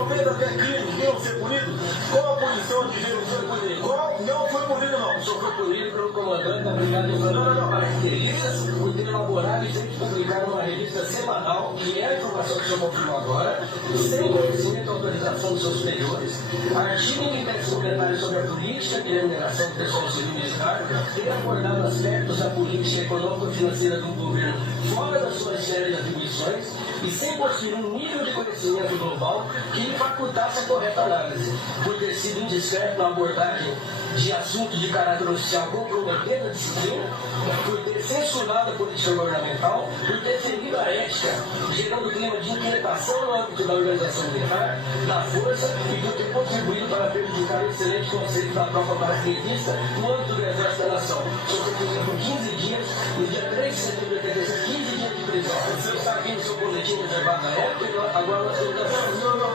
90 até crimes deviam ser punidos. Qual a punição que não foi punido? Qual não foi punido, não? O senhor foi punido pelo comandante da Brigada de Características por ter elaborado e ter publicado uma revista semanal, que é a informação que o senhor confirmou agora, sem conhecimento e autorização dos seus superiores, artigo em que tece comentários sobre a política de remuneração do pessoal civil militar, ter abordado aspectos da política econômico-financeira do governo fora da sua esfera de atribuições e sem possuir um nível de conhecimento global que lhe facultasse a correta análise, por ter sido indiscreto na abordagem de assuntos de caráter oficial comprometendo a disciplina, por ter censurado a política governamental, por ter ferido a ética, gerando clima de inquietação no âmbito da organização militar, da força e por ter contribuído para prejudicar o excelente conceito da tropa paraquedista no âmbito do Exército da Nação. O senhor foi punido por 15 dias, no dia 3 de setembro de 86, 15 dias de prisão. O senhor está aqui no seu boletim reservado à época, agora nós estamos...